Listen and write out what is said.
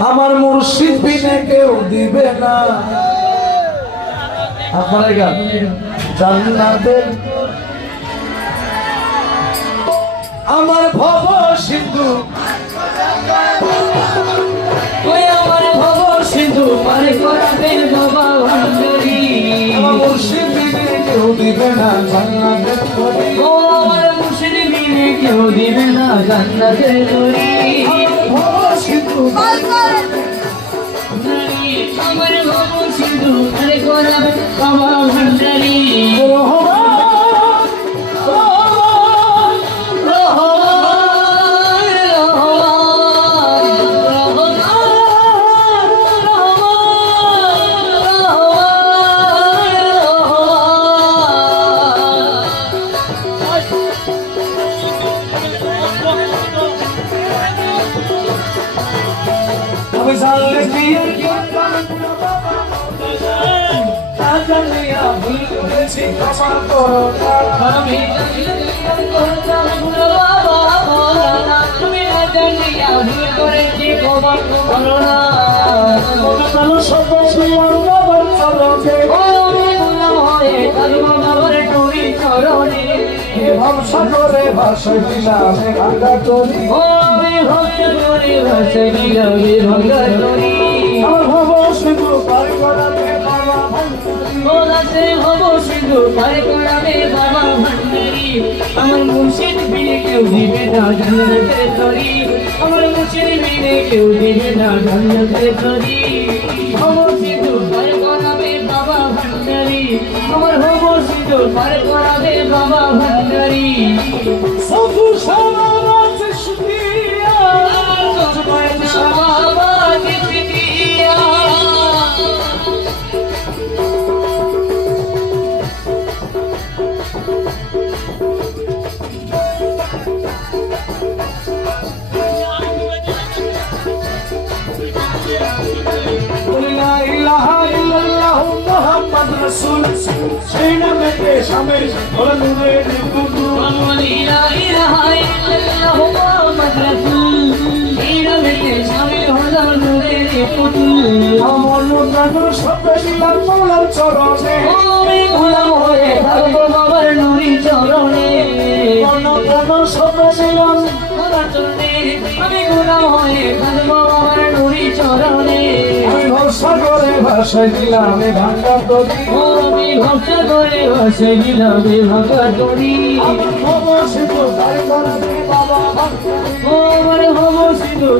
আমার মুর্শিদ বিনে কেউ দিবে না আপনার গান জান্নাতের আমার ভব সিন্ধু ওই আমার ভব সিন্ধু পারে করাবে বাবা ভান্ডারি আমার মুর্শিদ বিনে কেউ দিবে না জান্নাতের তরি ও আমার মুর্শিদ বিনে কেউ দিবে না জান্নাতের তরি ভব সিন্ধু আমার ভব সিন্ধু পারে করাবে বাবা ভান্ডারি আমি জানলে কি জানিয়া ভুল করেছি ক্ষমা করো আমি তুমি জানিয়া ভুল করেছি ক্ষমা করো না সব বাবার চরণে ভরসা করে ভাষা দিলামে ভাঙা তরি আমার ভব সিন্ধু পার করাবে বাবা আমার মুর্শিদ বিনে কেউ দিবে না জান্নাতের তরি আমার মুর্শিদ বিনে কেউ দিবে না জান্নাতের তরি খবর সিন্ধু পার করাবে বাবা ভান্ডারি আমার খবর সিন্ধু পার করাবে বাবা ভান্ডারি সবু সারাজ শুকরিয়া বাবা দিয়া লা ইলাহা ইল্লাল্লাহ মুহাম্মদ রাসূল সেই নামেতে শামিল হলো নূরের কুতু আমার প্রাণ সব দিলাম মৌলার চরণে প্রাণ সব দিলাম আমি ভরসা করে ভাষা দিলাম ভাঙা তরি ভক্ত করে বসে গেলাম ভাঙা তরি আমার ভব সিন্ধু পার করাবে বাবা ভান্ডারি ও আমার ভব সিন্ধু